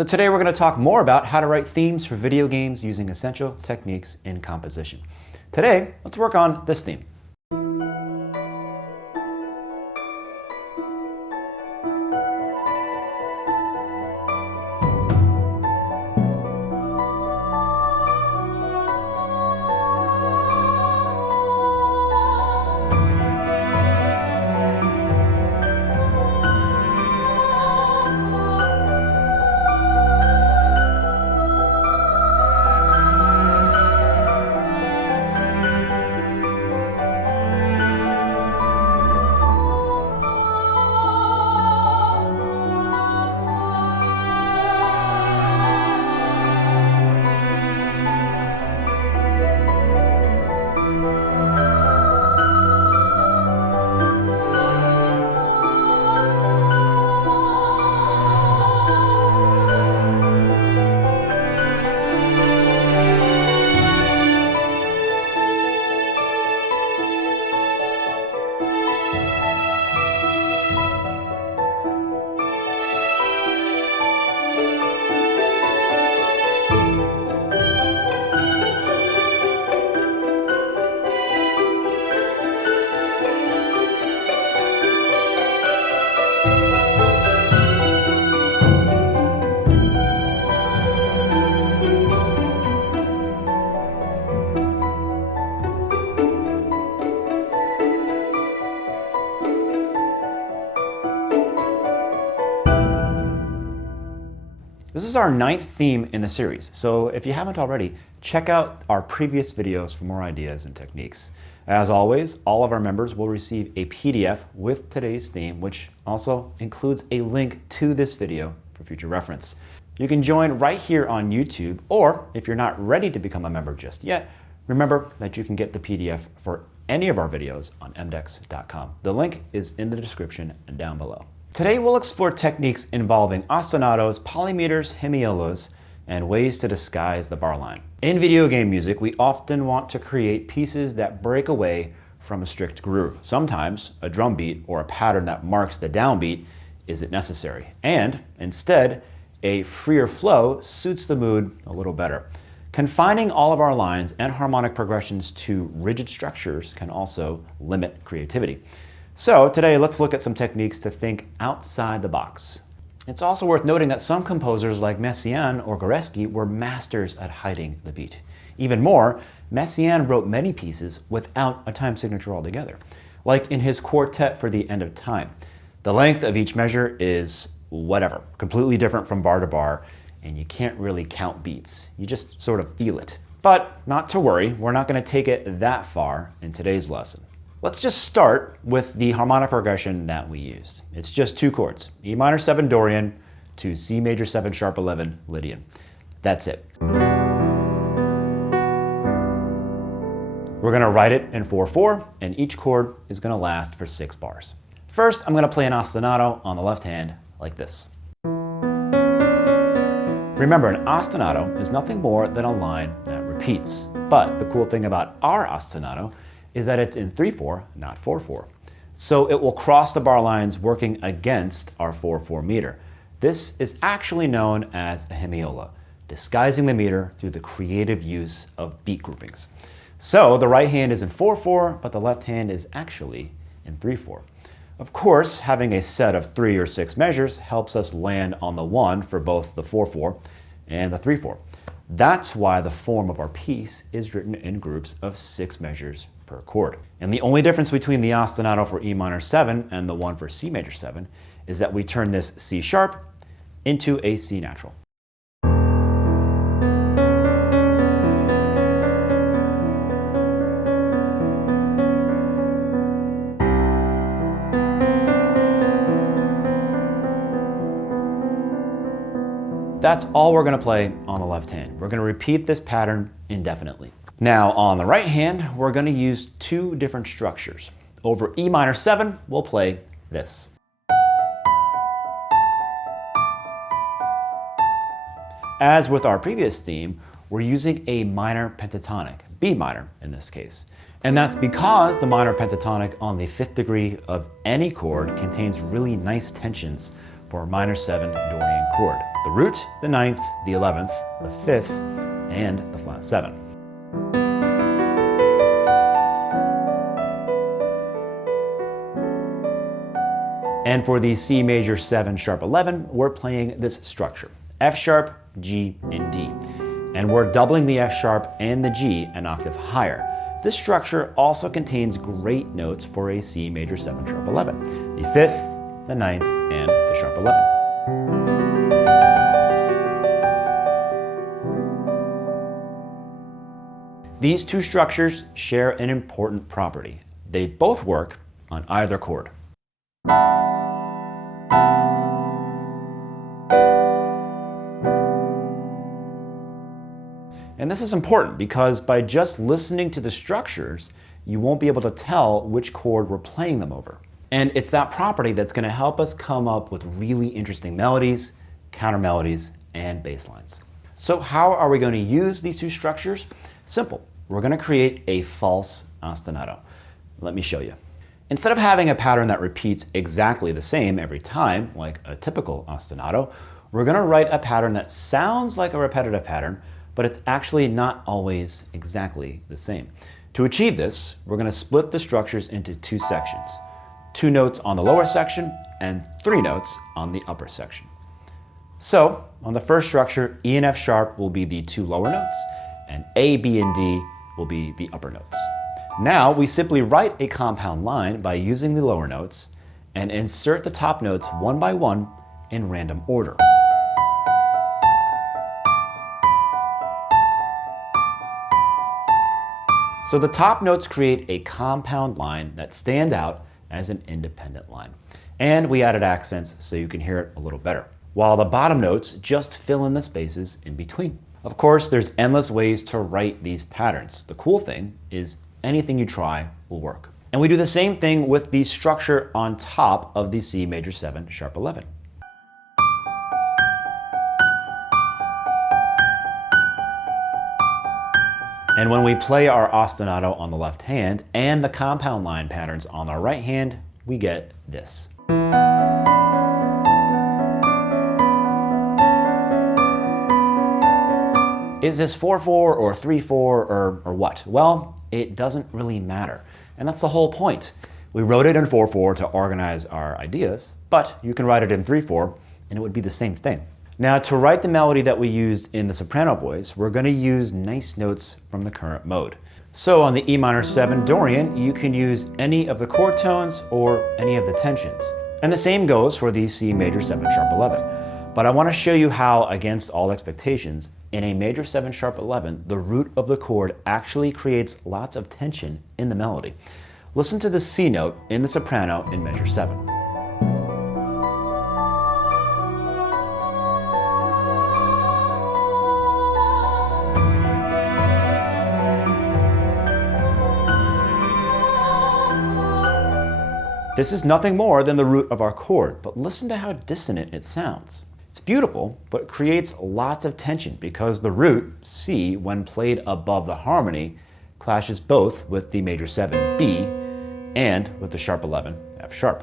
So today we're going to talk more about how to write themes for video games using essential techniques in composition. Today, let's work on this theme. This is our 9th theme in the series, so if you haven't already, check out our previous videos for more ideas and techniques. As always, all of our members will receive a PDF with today's theme, which also includes a link to this video for future reference. You can join right here on YouTube, or if you're not ready to become a member just yet, remember that you can get the PDF for any of our videos on emdex.com. The link is in the description down below. Today we'll explore techniques involving ostinatos, polymeters, hemiolas, and ways to disguise the barline. In video game music, we often want to create pieces that break away from a strict groove. Sometimes a drum beat or a pattern that marks the downbeat isn't necessary, and instead, a freer flow suits the mood a little better. Confining all of our lines and harmonic progressions to rigid structures can also limit creativity. So today, let's look at some techniques to think outside the box. It's also worth noting that some composers like Messiaen or Goreski were masters at hiding the beat. Even more, Messiaen wrote many pieces without a time signature altogether, like in his quartet for the end of time. The length of each measure is whatever, completely different from bar to bar, and you can't really count beats. You just sort of feel it. But not to worry, we're not going to take it that far in today's lesson. Let's just start with the harmonic progression that we used. It's just 2 chords, Em7 Dorian to Cmaj7 sharp 11 Lydian. That's it. We're going to write it in 4/4, and each chord is going to last for 6 bars. First, I'm going to play an ostinato on the left hand like this. Remember, an ostinato is nothing more than a line that repeats. But the cool thing about our ostinato is that it's in 3/4, not 4/4. So it will cross the bar lines working against our 4/4 meter. This is actually known as a hemiola, disguising the meter through the creative use of beat groupings. So the right hand is in 4/4, but the left hand is actually in 3/4. Of course, having a set of 3 or 6 measures helps us land on the 1 for both the 4/4 and the 3/4. That's why the form of our piece is written in groups of 6 measures per chord. And the only difference between the ostinato for Em7 and the one for Cmaj7 is that we turn this C sharp into a C natural. That's all we're going to play on the left hand. We're going to repeat this pattern indefinitely. Now on the right hand, we're going to use 2 different structures. Over Em7, we'll play this. As with our previous theme, we're using a minor pentatonic, B minor in this case. And that's because the minor pentatonic on the 5th degree of any chord contains really nice tensions for a minor 7 Dorian chord. the root, the ninth, the 11th, the fifth, and the flat 7. And for the C major 7 sharp 11, we're playing this structure: F sharp, G, and D. And we're doubling the F sharp and the G an octave higher. This structure also contains great notes for a C major 7 sharp 11, the 5th, the 9th, and the sharp 11. These two structures share an important property. They both work on either chord. And this is important because by just listening to the structures, you won't be able to tell which chord we're playing them over. And it's that property that's going to help us come up with really interesting melodies, counter melodies, and bass lines. So how are we going to use these two structures? Simple. We're going to create a false ostinato. Let me show you. Instead of having a pattern that repeats exactly the same every time, like a typical ostinato, we're going to write a pattern that sounds like a repetitive pattern, but it's actually not always exactly the same. To achieve this, we're going to split the structures into two sections: 2 notes on the lower section and 3 notes on the upper section. So, on the first structure, E and F sharp will be the 2 lower notes, and A, B, and D will be the upper notes. Now, we simply write a compound line by using the lower notes and insert the top notes one by one in random order. So the top notes create a compound line that stand out as an independent line. And we added accents so you can hear it a little better, while the bottom notes just fill in the spaces in between. Of course, there's endless ways to write these patterns. The cool thing is anything you try will work. And we do the same thing with the structure on top of the C major 7 sharp 11. And when we play our ostinato on the left hand and the compound line patterns on the right hand, we get this. Is this 4/4 or 3/4 or what? Well, it doesn't really matter. And that's the whole point. We wrote it in 4/4 to organize our ideas, but you can write it in 3/4 and it would be the same thing. Now, to write the melody that we used in the soprano voice, we're going to use nice notes from the current mode. So on the E minor 7 Dorian, you can use any of the chord tones or any of the tensions. And the same goes for the C major 7 sharp 11. But I want to show you how, against all expectations, in a major 7 sharp 11, the root of the chord actually creates lots of tension in the melody. Listen to the C note in the soprano in measure 7. This is nothing more than the root of our chord, but listen to how dissonant it sounds. It's beautiful, but it creates lots of tension because the root, C, when played above the harmony, clashes both with the major 7, B, and with the sharp 11, F sharp.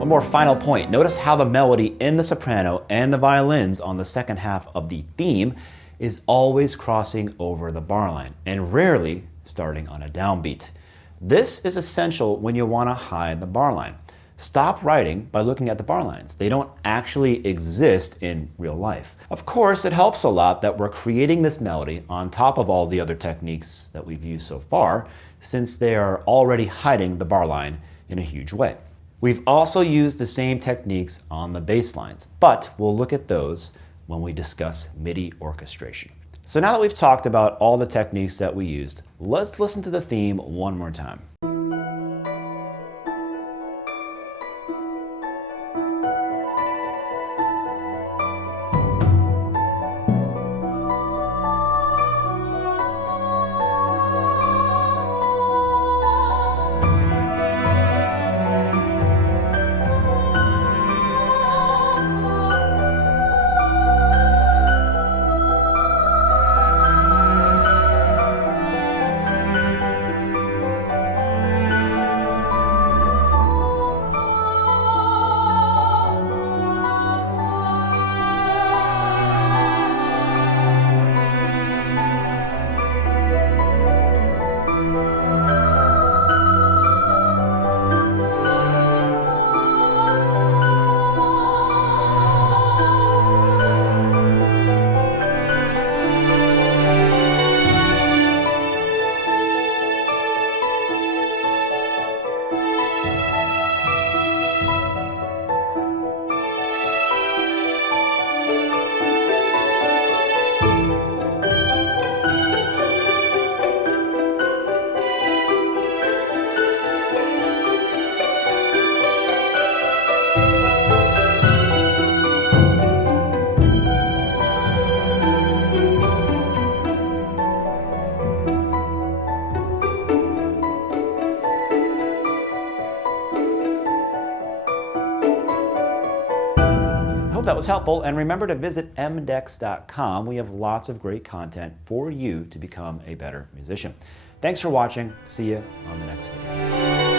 One more final point. Notice how the melody in the soprano and the violins on the second half of the theme is always crossing over the bar line and rarely starting on a downbeat. This is essential when you want to hide the bar line. Stop writing by looking at the bar lines. They don't actually exist in real life. Of course, it helps a lot that we're creating this melody on top of all the other techniques that we've used so far, since they are already hiding the bar line in a huge way. We've also used the same techniques on the bass lines, but we'll look at those when we discuss MIDI orchestration. So now that we've talked about all the techniques that we used, let's listen to the theme one more time. that was helpful, and remember to visit mdex.com. We have lots of great content for you to become a better musician. Thanks for watching. See you on the next video.